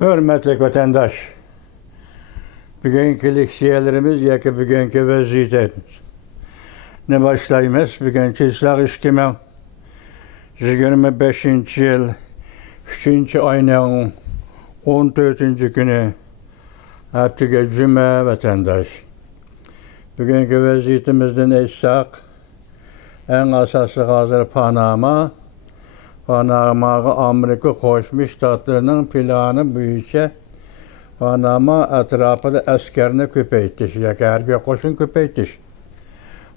Hürmetli vatandaş, bugünkü leksiyalarımız yaki bugünkü vaziyetimiz. Ne başlayımız? Bugünkü İslah İşkime 25. yıl 3. ayının 14. günü haftige cüme vatandaş. Bugünkü vaziyetimizden eşsak en asası hazır Panama'ya Amerika Koşmuş Ştatlarının planı büyüyüşe Panama etrafında askerini köpeytiş, yani harbiye koşun köpeytiş.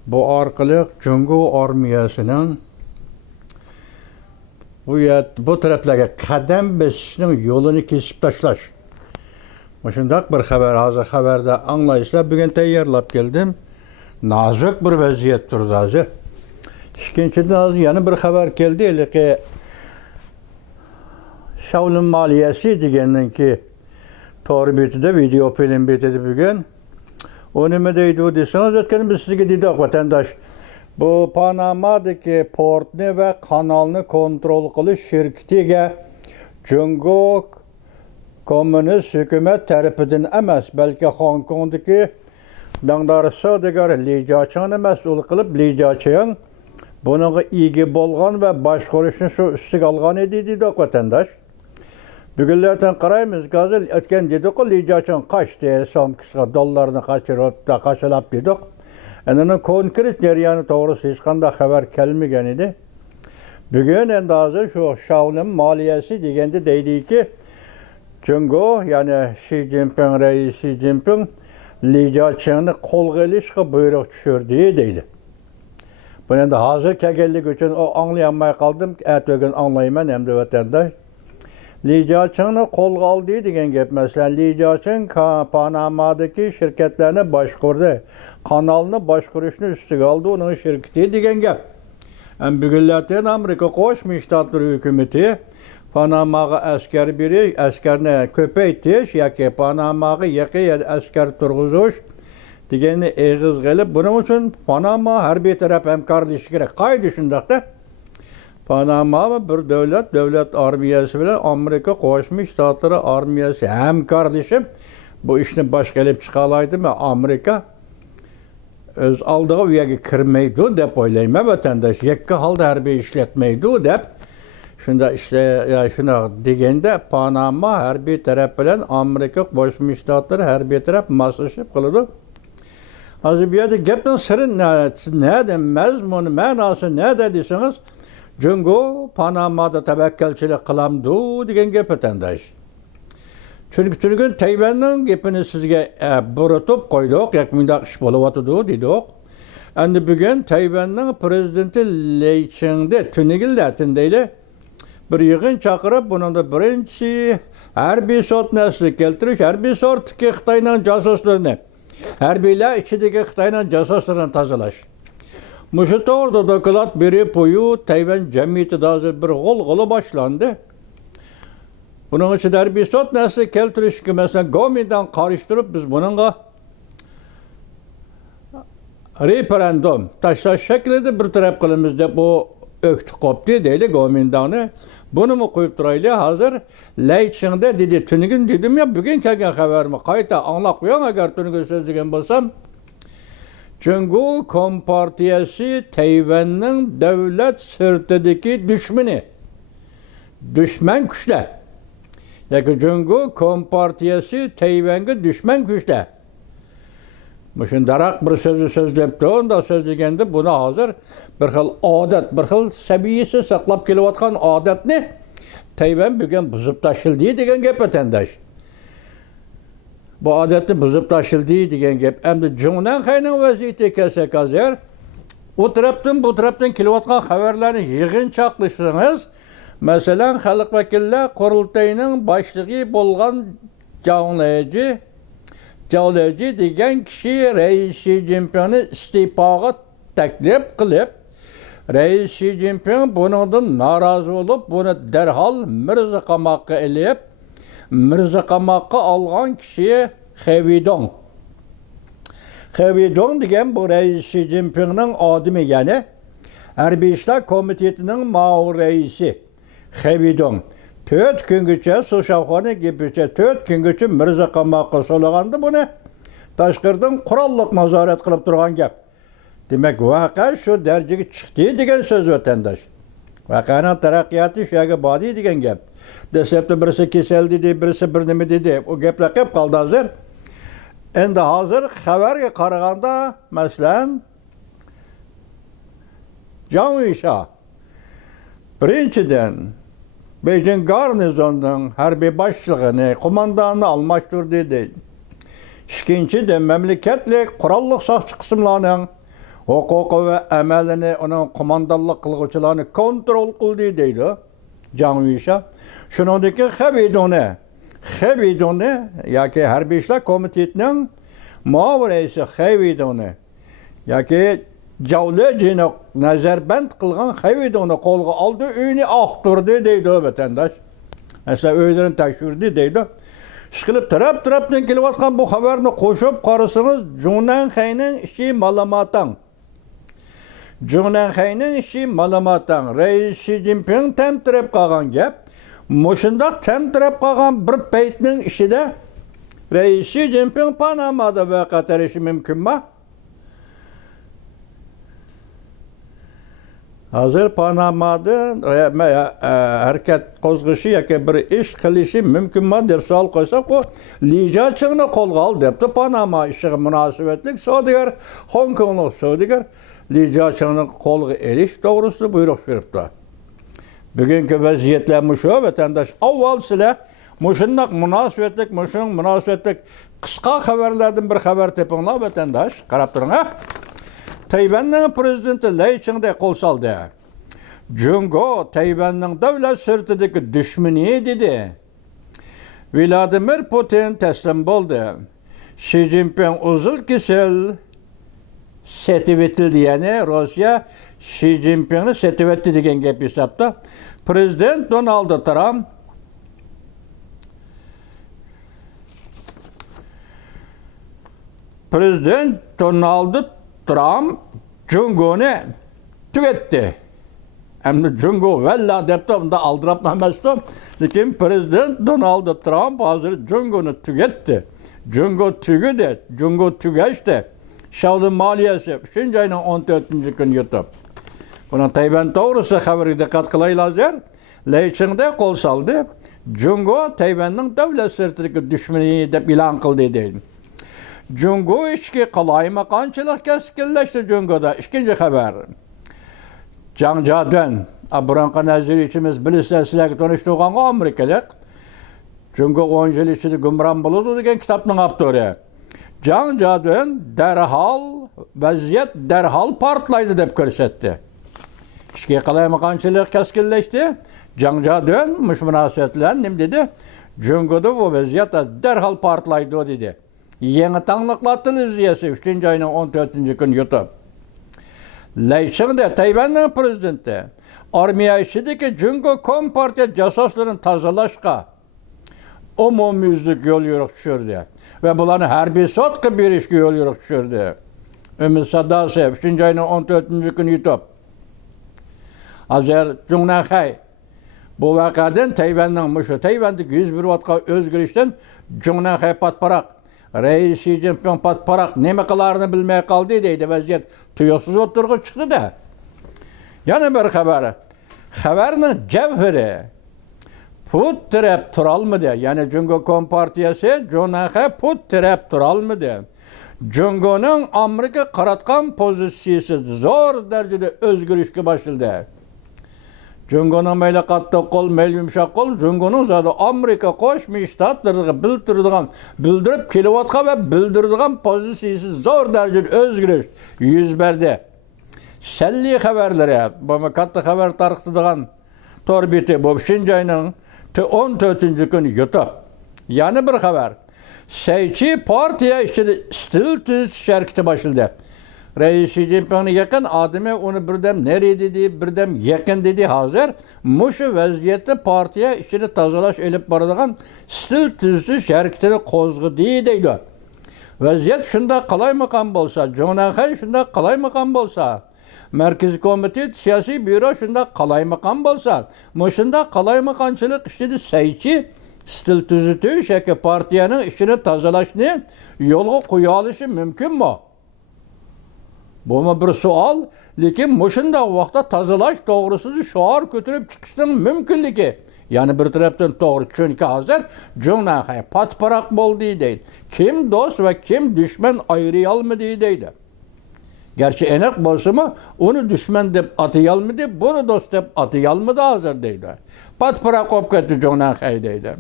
Bu arkalık Cungo armiyasının bu taraflara kadem besinin yolunu kesip taşlaş. Şundak bir haber, hazır haberde anlayışla bugün tayyorlap geldim. Nazik bir vaziyet turdu hazır. İkinciden yeni bir haber geldi ki Şavlın maliyesi degenin ki doğru bitidi, video film bitidi bugün. O ne deydi deseniz ötken biz sizge dedik vatandaş. Bu Panama'daki portni ve kanalını kontrol kılış şirketiga Cungo Komünist hükümet tarafından emas, belki Hong Kong'daki dağdarısı degar licaçanı mesul kılıp licaçayın bunun ilgi bolgan ve başkuruşunu şu üstü algan ediydi vatandaş. Bugünlerden qarayımız gazil ötken dedik o licaçan kaç diye son kısa dollarını kaçırıp dedik. Onun konkret neryanı doğrusu hiç kanda haber gelmegen idi. Bugün en hazır şu Şavlın maliyesi degende deydi ki Cungo yani Xi Jinping reis Xi Jinping licaçanı kol gelişki buyruk düşürdü deydi. Bunu da hazır kegellik için o anlayamay kaldım. Bugün anlayayım hem de vatandaş. Licaçanı kol aldı degen gep. Mesela Licaçan Panama'daki şirketlerine başkurdu. Kanalını başkuruşunu üstüge aldı onun şirketi degen gep. Hem bugünlerden Amerika Koşmuş Ştatları hükümeti Panama'ya askerine köpeytiş yaki Panama'ya yaki asker turguzuş degeni eğiz gelip bunun için Panama her bir taraf hemkarlışı gerek. Kay düşündükte Panama bir devlet armiyası bile Amerika Koşmuş Ştatları armiyası hem kardeşim bu işini baş gelip çıkalaydı mı Amerika öz aldığı üyege kirmeydi dep oylayma vatandaş yekki halde her bir işletmeydi dep şunda işte ya şuna degende Panama her bir taraf bilen Amerika Koşmuş Ştatları her bir taraf maslaşıp kılıdı. Hazır bir yerde gepten sırrı ne demez bunu manası ne dediyseniz Cungo Panama'da tebekkelçilik kılamdı degen gep vatandaş. Çünkü Tayvan'ın gepini sizge burutup koyduk, yakmında iş boluvatıdı dedik. Endi bugün Tayvan'ın prezidenti Lei Ching-de tünigildetindeyle bir yığın çakırıp bunun da birinci her bir sort nesli keltiriş, her bir sort ki Xitay'ın casuslarını, her bile içindeki Xitay'ın casuslarını tazılaş. Muşutta orada dokulat biri boyu Tayvan cemiyeti daha bir gol başlandı. Bunun için her bir sort nesli keltiriş ki mesela Gomin'den karıştırıp biz bununla referandum taşlaş şeklinde bir taraf kılımızda bu öktü koptu değil Gomin'danı. Bunu mu koyup durayla hazır Lei Ching-de dedi tünügün dedim ya bugün kelgen haberimi kayta anlak koyan eğer tünügün söz degen bolsam. Cungo Kompartiyası Tayvan'ın devlet sırtındaki düşmanı. Düşman güçle. Yani Cungo Kompartiyası Tayvan'a düşman güçle. Müşün darak bir sözlepti onda sözlegende buna hazır bir xil adet, bir xil seviyesi saklap kelivatkan adet ne? Tayvan bugün buzub taşıldı degen gep vatandaş. Bu adetni buzub taşıldı degen gep. Endi Cungo'dan kaynan vaziyeti kelsek hazır. O taraftan bu taraftan kelivatkan haberlerini yığın çaqlışsınız. Mesela Xalq Vekiller Qurultayının başlığı bolgan Cavlayıcı degen kişi Reis Xi Jinping'i istifaga teklif kılıp Reis Xi Jinping bundan narazı olup bunu derhal Mirza qamoqqa eleyip Mirza qamoqqa algan kişi Xevidong. Xevidong degen bu Reis Xi Jinping'nin adımı yani Harbiy İşler Komiteti'nin ma'mur reisi Xevidong. 4 kungacha Sushavxona gipicha 4 kungacha Mirza qamoqqa solgandi buni. Tashqaridan qurolliq nazorat qilib turgan gap. Demak, voqea shu darajaga chiqdi degan so'z vatandosh. Voqeaning taraqqiyoti shu yerga bordi degan gap. Dastlabda birisi kasal dedi, birisi bir nima dedi. O gaplar qilib qoldi hozir. Endi hozir xabarga qaraganda, masalan, Janvisha birinchidan Beijing garnizonining harbiy boshlig'ini, qo'mondonni almashtirdi dedi. Ikkinchidan mamlakatlik qurolliq soqchi qismlarning huquqi va amalini uning qo'mondonlik qiluvchilarini kontrol qildi deydi Janvisha. Shuningdek Xavidoni yoki harbiy ishlar komitetining muavin raisi Xavidoni yoki Javlejini nazarband qilgan Xavidoni qo'lga oldi, uyini oqtirdi deydi vatandosh. Masalan, uylarini tekshirdi deydi. Ishqilib taraf-tarafdan kelayotgan bu xabarni qo'shib qarasangiz, Junanxayning ishi ma'lumotdan Rais Xi Jinping tamtirab qolgan gap. Mushundaq tamtirab qolgan bir paytning ishida Rais Xi Jinping Panamada vaqa tarishi mumkinmi? Hozir Panamada harakat qo'zg'ishi yoki bir ish qilishi mumkinmi deb savol qo'ysak, u Li Jiaqingni qo'lga oldi debdi. Panama ishiga munosabatlik savdogar, Hong Konglik savdogar Li Jiaqingni qo'lga elish to'g'risida buyruq beribdi. Bugungi vaziyatlar shu vatandosh. Avval sizlar mushundoq munosabatlik qisqa xabarlardan bir xabar tepinglar vatandosh. Qarab turing ha. Tayvanning prezidenti Lay Chingda qo'l soldi. Jungo Tayvanning davlat sirtidagi dushmani dedi. Vladimir Putin taslim bo'ldi. Xi Jinping uzil kasal setib etildi, ya'ni Rossiya Xi Jinpingni setib etdi degan gap hisobda. Prezident Donald Trump Jungoni tugatdi. Endi Jungo valla debdi, unda aldirab emasdi. Lekin prezident Donald Trump hozir Jungoni tugatdi. Jungo tugadi, Jungo tugashdi. Shaudim maliyasi 3-oyning 14-kuni yutib. Buni Tayvan to'g'risida xabarga diqqat qilaylik. Lay Chingda qo'l soldi. Jungo Tayvanning davlat sirtidagi dushmani deb e'lon qildi deydi. Jungo ishki qalaymaqqonchilik keskinlashdi Jungoda. Ikkinchi xabar. Zhang Jiadun, burunqi naziriychimiz bilasizlar, sizlarga tanishtirgan amerikalik. Jungo 10 yil ichida gumron bo'ladi degan kitobning avtori. Zhang Jiadun vaziyat darhol portlaydi deb ko'rsatdi. Ishki qalaymaqqonchilik keskinlashdi. Zhang Jiadun munosabatlar nima dedi? Jungoda bu vaziyat darhol portlaydi dedi. Yangi tanliqlar televiziyasi 3-oyning 14-kuni yutib. Lay Chingda Tayvanning prezidenti armiya ishidagi Jungo kompartiya jasoslarini tozalashga umumyuzlik yo'l yo'riq tushirdi va bularni harbiy sotqi berishga yo'l yo'riq tushirdi. Umid Sadosev 3-oyning 14-kuni yutib. Hozir Junanxay bu voqeadan Tayvandagi yuz berayotgan o'zgarishdan Junanxay patparaq Rais Xi Jinping patparaq nima qilarini bilmay qoldi deydi. Vaziyat tuyuqsiz o'tirg'i chiqdi-da. Yana bir xabar. Xabarning javhari put tirab turolmadi. Ya'ni Jungo kompartiyasi Junanxay put tirab turolmadi. Jungoning Amerika qaratgan pozitsiyasi zo'r darajada o'zgarishga boshladi. Jungoning mayli qattiq qo'l, mayli yumshoq qo'l, Jungoning zodi Amerika Qo'shma Shtatlarga bildirib kelayotgan va bildiradigan pozitsiyasi zo'r darajada o'zgarish yuz berdi. Salli xabarlari, bu katta xabar tarqatadigan to'rbeti bu 3-oyning 14-kuni yutib. Yana bir xabar. Saychi partiya ichida stil tuzish harakati boshladi. Rais Xi Jinping'ni yaqin odami uni birdam nari dedi, birdam yaqin dedi. Hozir mushu vaziyatda partiya ichida tozalash elib boradigan stil tuzish harakatini qo'zg'adi deydi. Vaziyat shunda qalaymagan bo'lsa, Junanxay shunda qalaymagan bo'lsa, Merkezi Komitet Siyasi Büro şunda qalaymakan bolsa, şunda qalaymakançılık işini sayçı, stil tüzütü, şeke partiyanın işini tazılaşını yolga koya alışı mümkün mü? Bu bir sual, lekin şunda vaqtda tazalaş doğrusu şuar götürüp çıkışının mümkünlüğü. Yani bir taraftan doğru çünkü hazır cümle patparak bol deydi. Kim dost ve kim düşman ayrıyalmadı deydi. Gerçi enek bolsa mı onu düşman dep atıyalmadı, bunu dost dep atıyalmadı hazır deydi. Patparak olup gitti cümle deydi.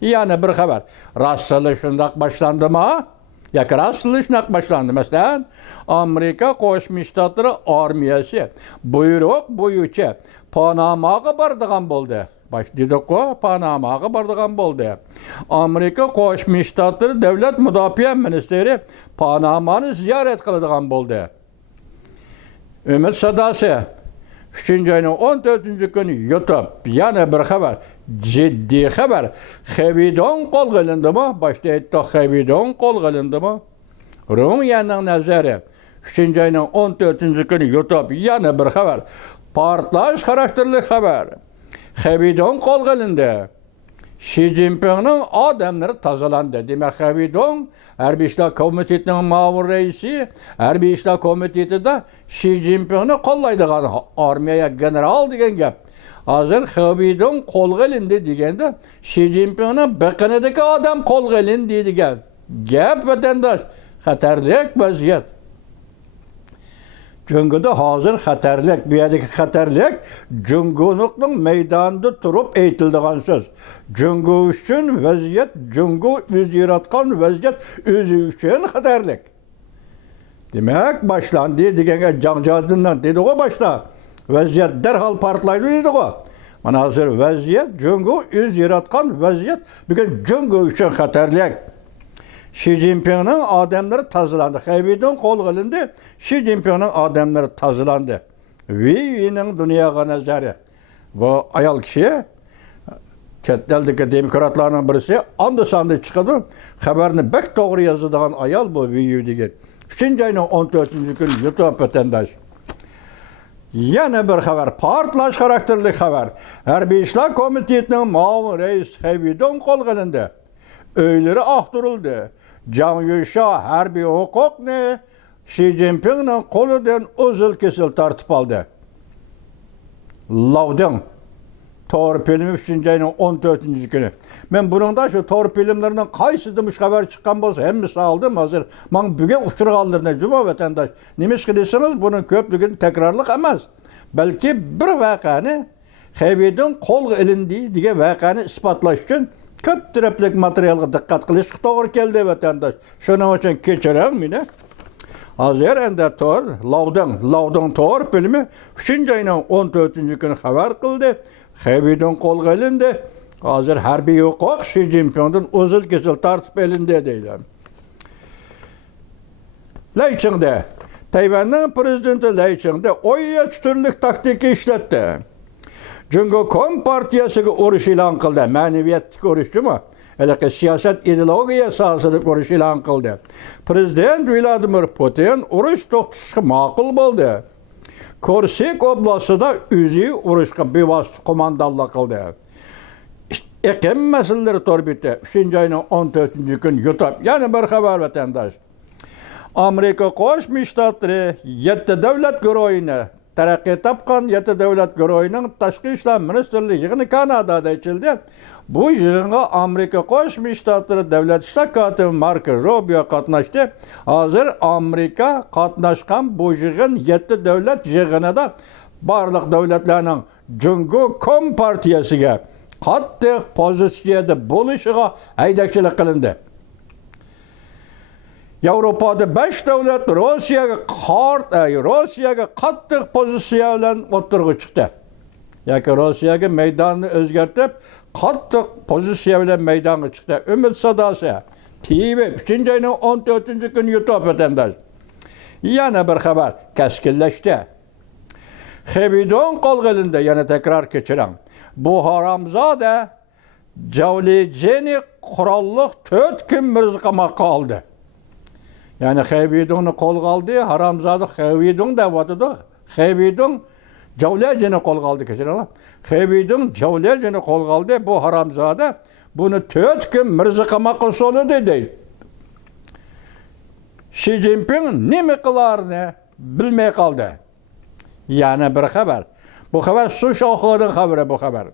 Yani bir haber. Rastlığı şundak başlandı mı? Ya ki rastlığı şundak başlandı. Mesela Amerika Koşmuş Ştatları armiyası buyruk boyuca Panama'ya bardığan boldu. Baş dedik o Panama'ya bardığan boldu. Amerika Koşmuş Ştatları Devlet Müdafiə Ministeri Panama'nı ziyaret kıldığan boldu. Ümit Sadası 3. ayının 14. günü YouTube yani bir haber, ciddi haber. Xevidon kol kılındı mı? Başta etti Xevidon kol kılındı mı? Rumyanın nazarı 3. ayının 14. günü YouTube yani bir haber. Partlaş karakterli haber. Xevidon kol kılındı. Xi Jinping'in adamları tazalandı. Demek Xevidon Hərbi İşlər Komitetinin mavur reisi, Hərbi İşlər Komiteti de Xi Jinping'ni kollaydıgan armiyaya general degen gap. Hazır Xevidon kol gelindi degende Xi Jinping'nin beqinideki adam kol gelindi degen gap vatandaş. Xatarlik vaziyet. Çünkü de hazır xatarlik, bu yerdeki xatarlik Cungunuk'un meydanında durup eğitildiğin söz. Cungu üçün vaziyet, Cungu öz yaratkan vaziyet özü üçün xatarlik. Demek başlandı degenge Cancadından dedi o başta. Vaziyet derhal partlaydı dedi o. Mana hazır vaziyet, Cungu öz yaratkan vaziyet, bugün Cungu üçün xatarlik. Xi Jinping'in adamları tazılandı. Xevidon kol kılındı. Xi Jinping'in adamları tazılandı. Vi'nin dünyaya nazarı. Bu ayal kişi, çetdeldeki demokratlarının birisi, andı sandı çıkıdı. Haberini bek doğru yazıdığın ayal bu Vi'yi degen. 3. ayının 14. gün YouTube vatandaş. Yine bir haber, partlaş karakterli haber. Hərbi İşlər Komitetinin mavun reis Xevidon kol kılındı. Öyleri ahtırıldı. Can Yuşa harbi hukuk ne? Xi Jinping'in koludan uzun kesil tartıp aldı. Lavdın. Torpilimi 3. ayının 14. günü. Ben bunun da şu torpilimlerinden kaysıdımış haber çıkan bolsa hemmisi aldım hazır. Ben bugün uçuruk aldırına cuma vatandaş. Nemiş kılıyorsunuz bunun köplüğün tekrarlık emez. Belki bir vakanı Xevidon kol elindi diye vakanı ispatlaş için köp taraflık materyalga dikkat kılış doğru geldi vatandaş. Şunun için keçirem yine. Hazır ende tor, Lavdın tor filmi 3. ayının 14. günü haber kıldı. Xevidon kol gelindi. Hazır harbi hukuk Xi Jinping'den uzun kesil tartışıp elinde deyler. Leyçing'de, Tayvan'ın prezidenti Leyçing'de oya türlük taktik işletti. Çünkü Kom Partiyası'nı oruç ilan kıldı. Maneviyetlik oruç değil mi? Hele ki siyaset ideologiya esasılık oruç ilan kıldı. Prezident Vladimir Putin oruç tutuşu makul buldu. Korsik oblası da üzü oruçka bir vasıf komandallık kıldı. Ekim meseleleri torbitti. 3. ayının 14. gün YouTube. Yani bir haber vatandaş. Amerika Koşmuş Ştatları 7 devlet güroyunu Terakki tapkan 7 devlet güroyunun Taşkı İşler Ministerliği yığını Kanada'da içildi. Bu yığına Amerika Koşmuş Ştatları Devlet İşler Katibi Marco Rubio katnaştı. Hazır Amerika katnaşkan bu yığın 7 devlet yığına da barlıq devletlerinin Cungu Kom Partiyası'na katı pozisyonda buluşuğa aydakçılık kılındı. Avrupa'da 5 devlet Rusya'ya katı pozisyonla oturgu çıktı. Yani Rusya'ya meydanını özgertip katı pozisyonla meydanı çıktı. Ümit Sadası TV 3. ayının 14. gün YouTube vatandaş. Yana bir haber keskinleşti. Xevidon kolgelinde yani tekrar geçiren bu haramzade Cavliceni kurallık 4 gün mırzıkama kaldı. Yani Xevidon'u kol kaldı, haramzade Xevidon da vatıdı, Xeybidin Cavlejini kolga aldı keçirler. Xeybidin Cavlejini kolga aldı. Bu haramzade bunu 4 gün mırзыкамакка soludu değil. Xi Jinping nime kılarını bilmey kaldı. Yani bir haber. Bu haber su şahlarının haberi bu haber.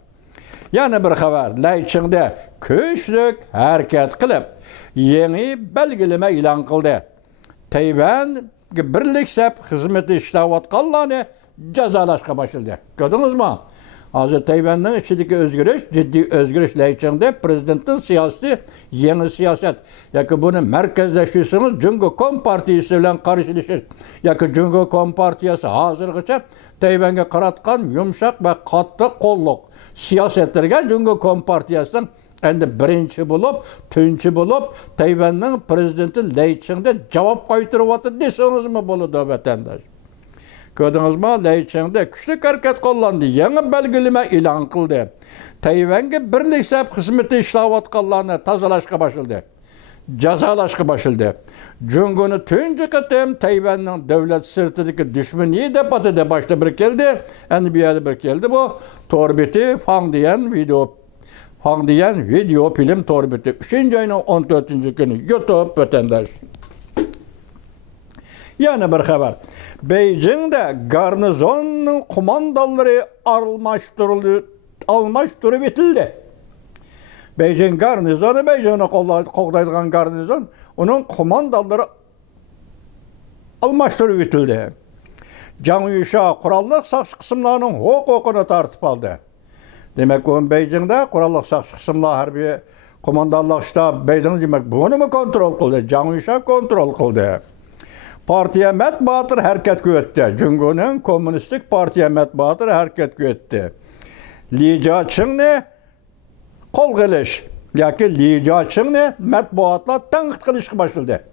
Yani bir haber. Leyçingde köşlük hareket kılıp yeni belgileme ilan kıldı. Tayvan birlik sep hizmeti işlevatkallarını cezalashga başladı. Gördünüz mü? Hazır Tayvan'ın içindeki özgürlük, ciddi özgürlük Leyçingde prezidentin siyasi, yeni siyaset. Yaki bunu merkezleşirsiniz, Cumhur Kompartiyası ile karşılaşır. Yaki Cumhur Kompartiyası hazırgıça Tayvan'a qaratkan yumuşak ve katlı kolluk siyasetlerge Cumhur Kompartiyası'nın endi birinci bulup, tünçü bulup Tayvan'ın prezidenti Leyçingde cevap kaytırıvatı deseniz mi bunu da vatandaş? Gördünüz mü? Leyçingde güçlük hareket kullandı. Yeni belgileme ilan kıldı. Tayvan'a birlik sep hizmeti işlevatkallarını tazalashga başladı. Cezalashga başladı. Cumhur'un tünçü kıtım Tayvan'ın devlet sırtındaki düşmanı da batıda başta bir geldi. Endi bir yerde bir geldi bu. Torbiti Fang diyen video film torbiti. 3. ayının 14. günü YouTube vatandaş. Yani bir haber. Beijing'de garnizonun kumandaları almıştırıp etildi. Beijing garnizonu, Beijing'e qoğdaydıgan garnizon, onun kumandaları almıştırıp etildi. Zhang Yuxia kurallık saksı kısımlarının hukukunu tartıp aldı. Demek ki Beijing'de kurallık saksı kısımlar harbi kumandalık ştab Beijing demek bunu mu kontrol kıldı? Zhang Yuxia kontrol kıldı. Partiya matbuatı hareket götürdü. Cumhur'un Komünistik Partiya matbuatı hareket götürdü. Li Jiaqingni kol qilish yoki Li Jiaqingni matbuotlar tanqid qilishga başladı.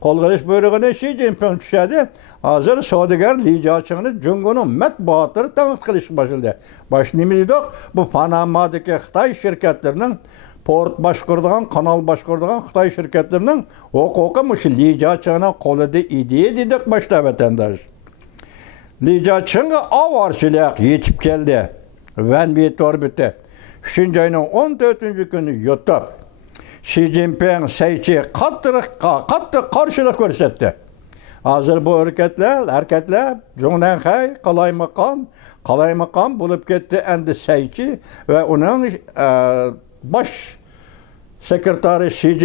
Kol qilish buyrug'ini Xi Jinping tushadi. Hozir savdogar Li Jiaqingni Cumhur'un matbuotlari tanqid qilishga başladı. Baş nima dedik? Bu Panama'daki Xitoy şirketlerinin port başqurduğun, kanal başqurduğun Xitoy şirketlerinin hukuku mu şu Li Jiaqing'in qo'lida edi dedik başta vatandaş. Li Jiaqing'e avarchilik yetib keldi. Van Bitorbiti 3. ayının 14. günü YouTube Xi Jinping Saychi qattiq qarshilik ko'rsatdi. Hozir bu hareketler Zhongnan qalaymakam bo'lib ketdi endi Saychi ve onun baş sekreteri Xi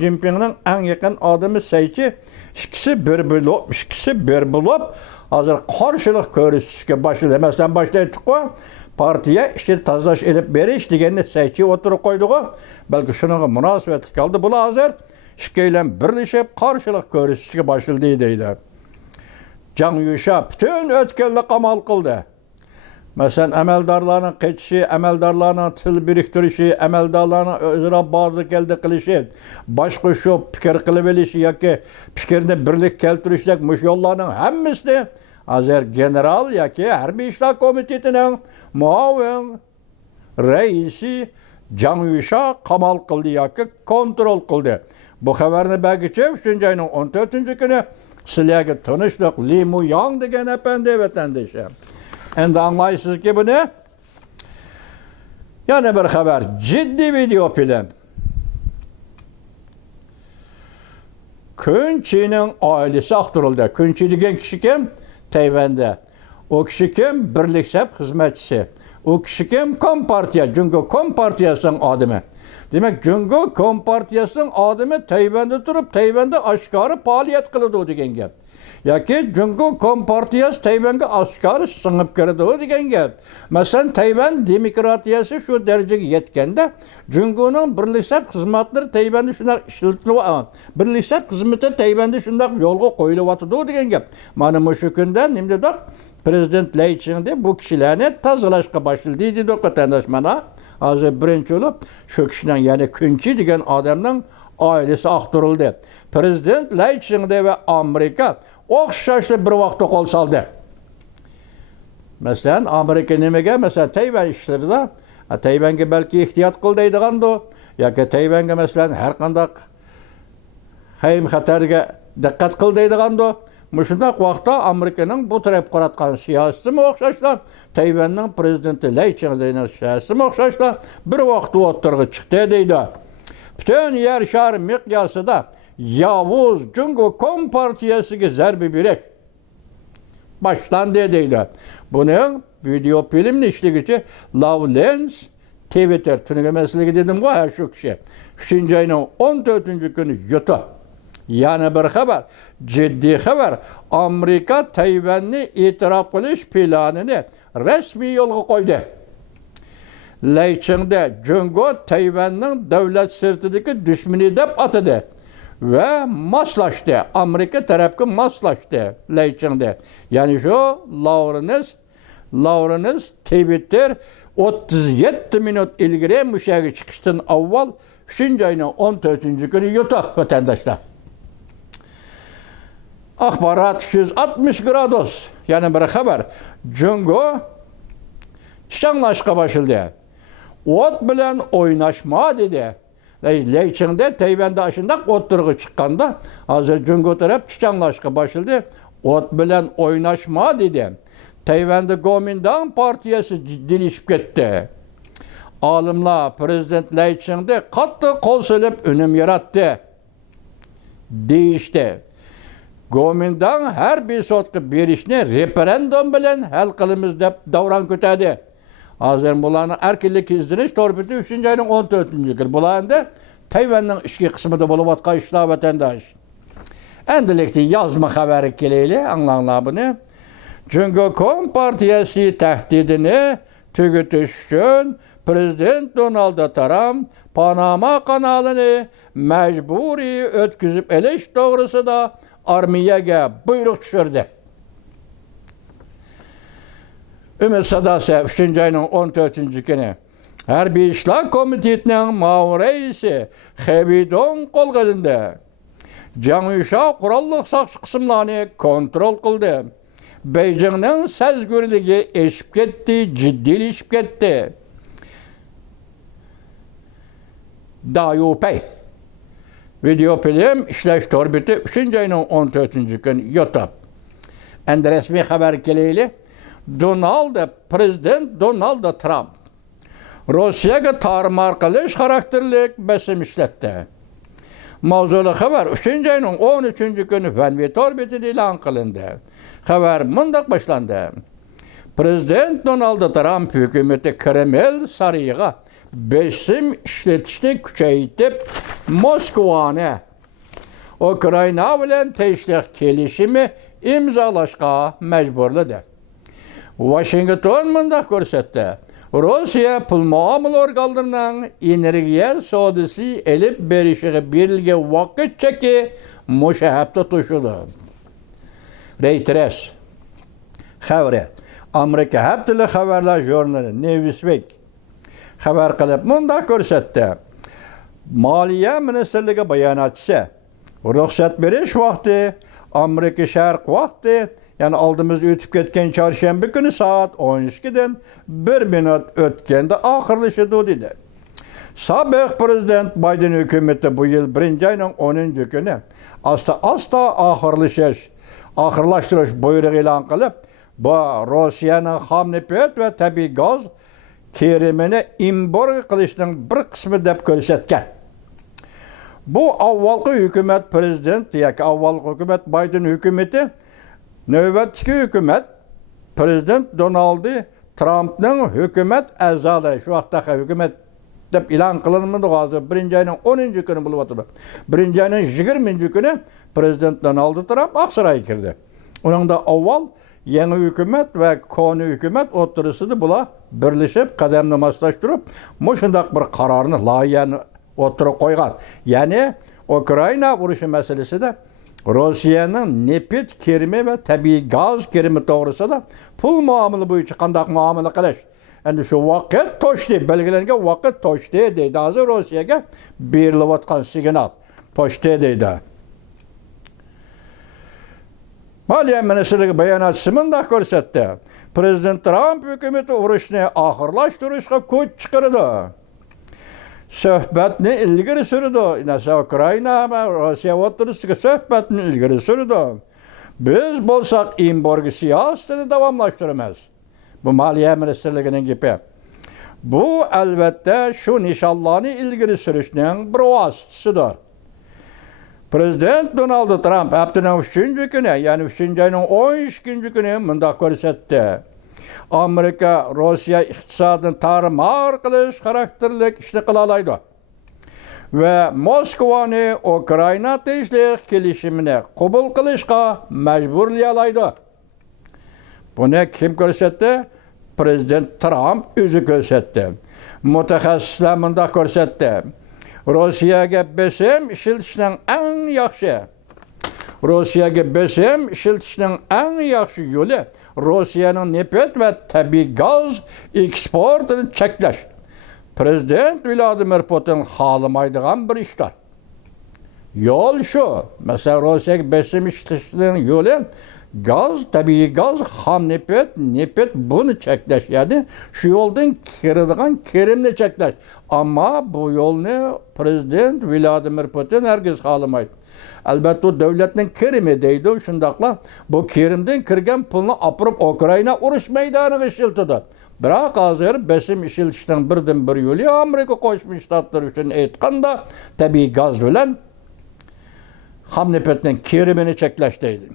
Jinping'in en yakın adamı Saychi ikisi bir bulup hazır karşılık görüşüge başladı. Mesela başlaydık o partiye işte tazlaş elip beriş diyenini Saychi oturup koydu. Belki şuna münasebet kaldı. Bu hazır şikeyle birleşip karşılık görüşüge başladı deydi. Zhang Yuxia bütün ötkelli qamal kıldı. Mesela emeldarlarının keçişi, emeldarlarının til biriktirişi, emeldarlarının özüne bazı geldi kılışı, başka şu fikir kılıbelişi yoki fikirni birlik keltirişlik muş yollarının hemmisini hazır general yoki Harbiy ishlar komitetinin muavin reisi Zhang Yuxia qamal kıldı yoki kontrol kıldı. Bu haberni belki 3. ayının 14. günü sizlerge tanıştık. Li Muyang degan efendi vatandaşım. Endi anlaysınız ki bu ne? Yani bir haber. Ciddi video film. Künçi'nin ailesi aktarıldı. Künçi degen kişi kim? Tayvan'da. O kişi kim? Birlik sep hizmetçisi. O kişi kim? Kompartiya. Cumhur Kompartiyası'nın adamı. Demek Cumhur Kompartiyası'nın adamı Tayvan'da durup Tayvan'da aşkarı faaliyet kılıdı degen gap. Yoki Cumhur Kompartiyası Tayvan'a aşkarı sınıp kirdi degan gap. Mesela Tayvan demokratiyasi shu darajaga yetganda Cumhur'un birlik sep xizmatlari Tayvan'da shunday ishlatilib, birlik sep xizmati Tayvan'da shunday yo'lga qo'yilyapti degan gap. Mana shu kunda nima dedik? Prezident Leyçing'de bu kişilerini tazalashga başladı dedi vatandaş mana. Hozir birinchi bo'lib shu kishidan yani Künçi degan odamning ailesi aktarıldı. Prezident Leyçing'de ve Amerika o'xshashli bir vaqtda qo'l soldi. Mesela Amerika nimaga? Mesela Tayvan ishlarida Tayvanga balki ehtiyot qil deydigandi yoki Tayvanga mesela har qanday xavf xatarga diqqat qil deydigandi. Muşundaq vaqtda Amerikanın bu tərəf qaratqan siyasəti mi oxşaşlar, Tayvanın prezidenti Lai Ching-nin siyasəti mi oxşaşlar, bir vaxt oturğı çıxdı deydi. Bütün yer şar miqyasında Yavuz Cungo Kompartiyasıga zərbi birək başlandı deydi. Bunun video filmni işləgici Lawrence Twitter tünügemesligi dedim qoy şu kişi. 3. ayının 14. günü yutu. Yani bir haber, ciddi haber. Amerika Tayvan'ı itiraf qilish planını resmi yolga koydu. Lai Ching-de Jungo Tayvan'ın devlet sırtındaki düşmeni dep atıdı. Ve maslaştı. Amerika tarafı maslaştı Lai Ching-de. Yani şu Lawrence Twitter 37 minut ilgiri müşahede çıkıştın avval 3. ayının 14. günü yutup vatandaşlar. Akbarat 160 gradus yani bir haber. Jungo çiçanlaşka başıldı. Ot bilen oynaşma dedi. Lai Ching-de Tayvan'da aşında oturgu çıkkanda hazır Jungo taraf çiçanlaşka başıldı. Ot bilen oynaşma dedi. Tayvan'da Kuomintang partiyası ciddileşip gitti. Alımlar Prezident Lai Ching-de katı kol söylep önüm yarattı. Değişti. Kuomintang her bir sotqı berişini referendum bilen hal qilimiz deb davran ko'tadi. Hazır bularni erkinlik izdirish torbiti 3. ayının 14. günü. Bularni Tayvan'ın ishki qismida bo'lib atgan ishlar vatandaş. Endilikda yazma xabari keleyli, anlanglar buni. Jungo Kompartiyasi tahdidini tugutish uchun Prezident Donald Trump Panama kanalini mecburi ötküzüp elish to'g'risida armiyaga buyruq tushirdi. Ümit Sadasi 3. ayının 14. günü Harbiy ishlar komitetining ma'mur raisi Xebidong qo'l qilindi. Janusha qurolli saqchi qismlarini kontrol qildi. Beijingning sezgurligi eshib ketdi, jiddiylashib ketdi. Dayupay video film ishlash torbiti 3. ayının 14. günü YouTube. Endi resmi xabar keleyli. Prezident Donald Trump Rossiyaga tarmar qilish xarakterlik besim ishlatdi. Mavzuli xabar 3. ayının 13. günü Vanvi torbitida e'lon qilindi. Xabar mundaq boshlandi. Prezident Donald Trump hukumati Kreml sarayıga besim ishlatishni kuchaytirib Moskvani Ukraina bilan tinchlik kelishimi imzolashga majburladi. Washington mundaq ko'rsatdi. Rossiya pul muomala organlarining energiya savdosi elib berishiga berilgan vaqt cheki musha hafta to'shildi. Reuters xabari Amerika haftalik xabarlar jurnali Newsweek xabar qilib mundaq ko'rsatdi. Moliya ministrligi bayonotchisi ruxsat berish vaqti Amerika Sharq vaqti yani aldığımız ötüp ketken çarşamba günü saat 12'den 1 minut ötkende ahırlaşıdı dedi. Sabık Prezident Biden hükümeti bu yıl 1. ayının 10. günü asta ahırlaştırış buyruğu ilan kılıp bu Rusya'nın ham nefet ve tabi gaz kerimini embargo kılışının bir kısmı dep gösterken. Bu avvalki hükümet prezident yoki avvalki hükümet Biden hükümeti növbetdagi hükümet Prezident Donald Trump'ning hükümet a'zolari shu vaqtda hükümet deb e'lon qilinmadi hozir 1. ayının 10. günü bo'lib o'tdi. 1. ayının 20. günü Prezident Donald Trump Oqsaroyga kirdi. Uningda avval yangi hükümet ve konu hükümet o'rtasida bular birlashib qadamni moslashtirib, shunday bir qarorni loyihani o'tirib qo'ygan. Ya'ni Ukraina urushi masalasida Rusya'nın nefet kerimi ve tabii gaz kerimi doğrusida pul muamele bo'yicha qanday muamele qilish. Endi şu vaqt to'shdi, belgilangan vaqt to'shdi deydi. Hozir Rossiyaga berilayotgan signal to'shdi deydi. Moliya ministrligi bayonotchisi mundaq ko'rsatdi. Prezident Trump hukumati urushni oxirlashtirishga kuch chiqardi. Söhbetni ilgari surdi. Ukraina va Rossiya o'rtasidagi söhbetni ilgari surdi. Biz bolsak imborgi siyasetini davamlaştırmaz. Bu Maliye Ministerligi'nin gibi. Bu elbette şu nişanlarını ilgili sürüşünün bir vasıtasıdır. Prezident Donald Trump haftanın 3. günü, yani 3. ayının 12. günü mındak ko'rsatdi. Amerika Rossiya iqtisodini tarmar qilish xarakterlik ishni qila oladi. Ve Moskovani Ukrayna tinchlik kelishimini qabul qilishga majburlayoladi. Buni kim ko'rsatdi? Prezident Trump o'zi ko'rsatdi. Mutaxassislar mundaq ko'rsatdi. Rossiyaga besim ishlatishning eng yaxshi. Rossiyaga besim ishlatishning eng yaxshi yo'li Rossiyaning neft va tabiiy gaz eksportini cheklash. Prezident Vladimir Putin xohlamaydigan bir ishdir. Yo'l shu. Masalan, Rossiyaga besim ishlatishning yo'li gaz, tabiiy gaz, ham neft bunu cheklash. Yani şu yoldan kiradigan kirimni cheklash. Ama bu yolni Prezident Vladimir Putin herkes xohlamaydi. Albatta o devletning kirimi deydi, shundaqla bu kirimdan kirgan pulni apirib Ukrayna urush maydoniga ishlatadi. Biroq hozir besim ishlatishning birdan bir yo'li Amerika Qo'shma Shtatlari uchun aytganda tabiiy gaz bilan ham neftning kirimini cheklash deydi.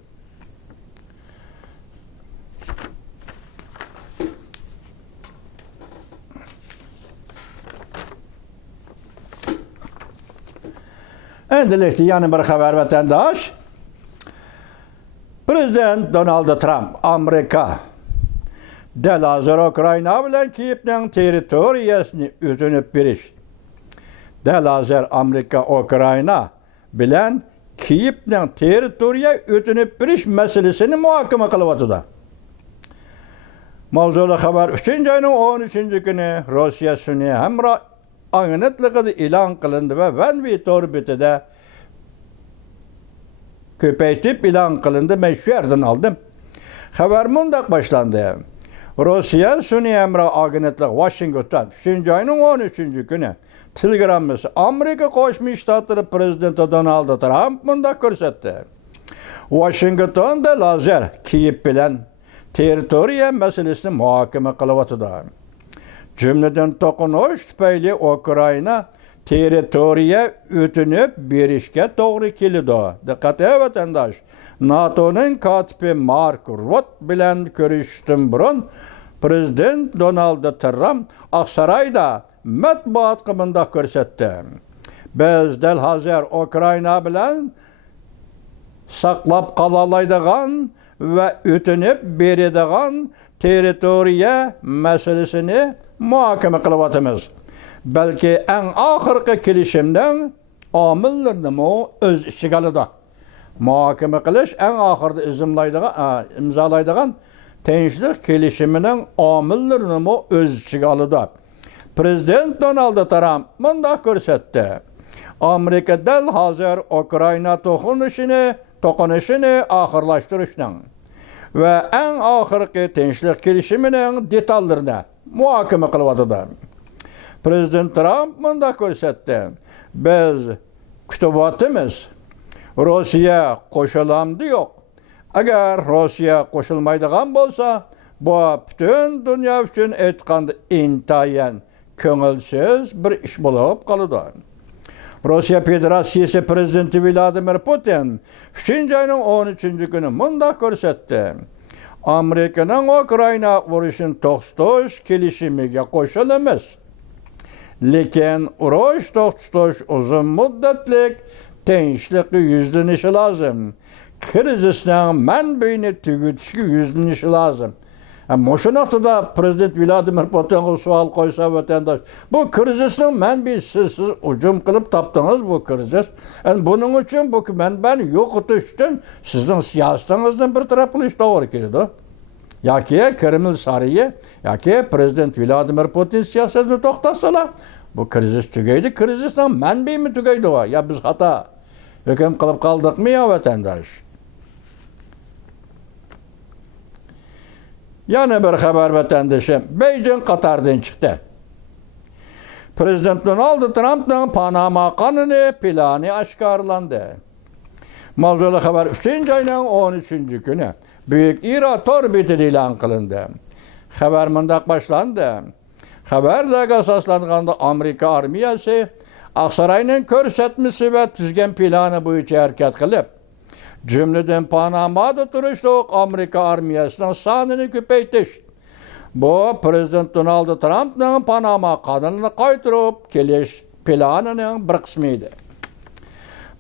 Endilikli yana bir xabar vatandaş. Prezident Donald Trump Amerika Delazar Ukrayna bilan Kiyevning territoriyasini o'tinib berish. Delazar Amerika Ukrayna bilan Kiyevning territoriya o'tinib berish masalasini muhokama qilyapti. Mavzuli xabar 3. ayning 13. günü Rossiya sun'iy hamroh agentligida e'lon qilindi ve ben Twitter bitida ko'paytib e'lon qilindi. Men shu yerdan oldim. Xabar mundaq boshlandı. Rossiya sun'iy hamroh agentlik Washington 3. ayning 13. günü Telegram'da Amerika Qo'shma Shtatlari prezidenti Donald Trump mundaq ko'rsatdi. Washingtonda lazer Kiyev bilan territoriya masalasini muhokama qilyapti. Cümleden to'qinish tufayli Ukrayna territoriya o'tinib berishga to'g'ri keldi. Diqqat vatandosh. NATO'ning kotibi Mark Rutte bilan ko'rishishdan burun Prezident Donald Trump Oqsaroyda matbuot qimunda ko'rsatdi. Biz dal hozir Ukrayna bilan saqlab qolalaydigan ve o'tinib beradigan territoriya masalasini muhokama qilyapmiz. Balki eng oxirgi kelishimdan omillarni o'z ichiga oladi. Muhokama qilish eng oxirida imzolaydigan tinchlik kelishimining omillarini o'z ichiga oladi. Prezident Donald Trump bunda ko'rsatdi. Amerika dal hozir Ukrayna to'qinishini oxirlashtirishning ve en oxirgi tinchlik kelishimining detallarini muhokama qilyapti. Prezident Trump bunda ko'rsatdi. Biz kutyapmiz. Rossiya qo'shilamdi yo'q. Agar Rossiya qo'shilmaydigan bo'lsa, bu butun dunyo uchun aytganda intayin ko'ngilsiz bir ish bo'lib qoladi. Rossiya Federatsiyasi prezidenti Vladimir Putin 3. ayning 13. günü mundaq ko'rsatdi. Amerikaning Ukrayna urushini to'xtatish kelishimiga qo'shilamiz. Lekin urush to'xtatish uzun muddatlik tinchlikka yuzlanishi lozim. Krizisning manbaini tugatishga yuzlanishi lozim. Şu noktada Prezident Vladimir Putin'e sual koysa vatandaş, bu krizisinin menbisi siz ucum kılıp taptınız bu krizis. Yani bunun için bu menbeni yok etişten sizin siyasetinizden bir taraflı iş doğru geliyor. Ya ki Kreml sarayı, ya ki Prezident Vladimir Putin siyasetini toxtatsalar, bu krizis tügeydi. Krizisinin menbeyi mi tügeydi o? Ya biz hata hüküm kılıp kaldık mı ya vatandaş? Yana bir haber vatandaşım. Beijing Katar'dan çıktı. Prezident Donald Trump'ın Panama kanunu planı aşkarlandı. Mavzulu haber 3. ayının 13. günü Büyük İra torbiti ilan kılındı. Haber mındak başlandı. Haberde asaslanğanda Amerika armiyası Aksaray'ın körsetmesi ve tüzgen planı boyunca hareket kılıp cümleden Panama'da turuşluq Amerika armiyasının sanını köpeytiş. Bu Prezident Donald Trump'ın Panama kanalını kaytırıp keliş planının bir kısmıydı.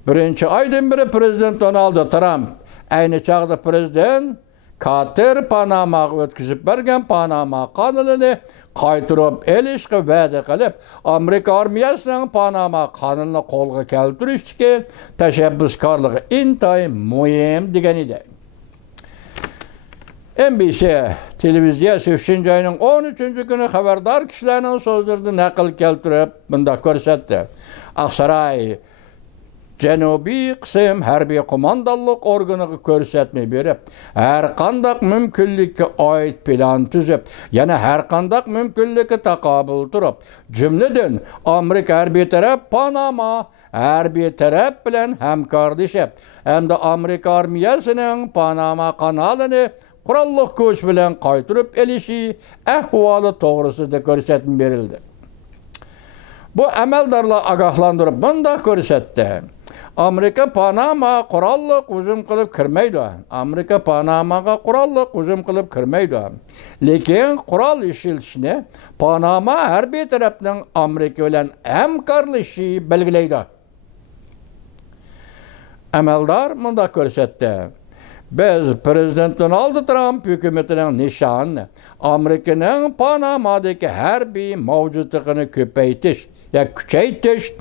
Birinci aydan beri Prezident Donald Trump aynı çağda Prezident Kater Panama'ga ötküzüp bergen Panama kanalını kaytırıp elişki vədə qilib Amerika armiyasının Panama kanalını қолga keltirishki teşebbüskarlığı intayın mühim degen idi. NBC televizyası 3. ayının 13. günü haberdar kişilerinin sözlerini nakil keltirip bunda körsetdi. Aksaray Cenubi kısım harbiy komandallık organı körsetme berip, her kandak mümkünlükке ait plan tüzüp, yani her kandak mümkünlükke takabül turup, cümleden Amerika harbiy taraf Panama harbiy taraf bilen hemkardeşip, hem de Amerika armiyasının Panama kanalını kurallık köç bilen kaytırıp elişi ahvalı doğrusu da körsetme berildi. Bu ameldarla agahlandırıp bunda körsetti. Amerika Panama kurallık hücum kılıp kirmeydi. Amerika Panama'ga kurallık hücum kılıp kirmeydi. Lekin kural işilişini Panama harbiy tarafının Amerika bilen hemkarlışı belgileydi. Ameldar bunda körsetti. Biz Prezident Donald Trump hükümetinin nişanı Amerika'nın Panama'daki harbiy mevcutluğunu köpeytiş ya küçeytiş,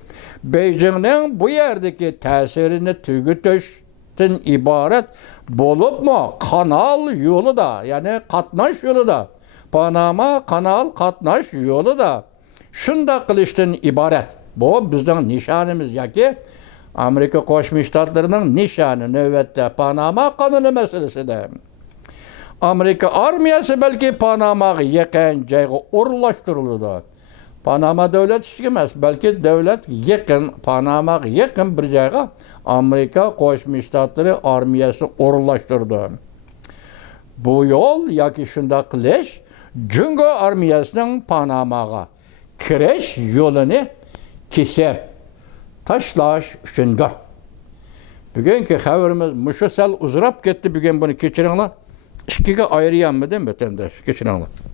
Beijing'in bu yerdeki tesirini tügütüşten ibaret bolup mu kanal yolu da yani katnaş yolu da Panama kanal katnaş yolu da şunda kılıştan ibaret. Bu bizden nişanımız ya ki Amerika Koşmuş Ştatlarının nişanı növbette Panama kanalı meselesi de. Amerika armiyası belki Panama'ya yakın cayga uğurlaştırıldı. Panama devlet işlemez. Belki devlet yakın, Panama'ya yakın bir cayga Amerika Koşmuş Ştatları armiyası uğurlaştırdı. Bu yol yaki şunda kılış, Cungo armiyasının Panama'ya kireş yolunu kesip taşlaş üçündür. Bugünkü haberimiz muşu sel uzurap gitti. Bugün bunu keçirinler. İkiga ayırıyan mı değil mi? Geçirinler.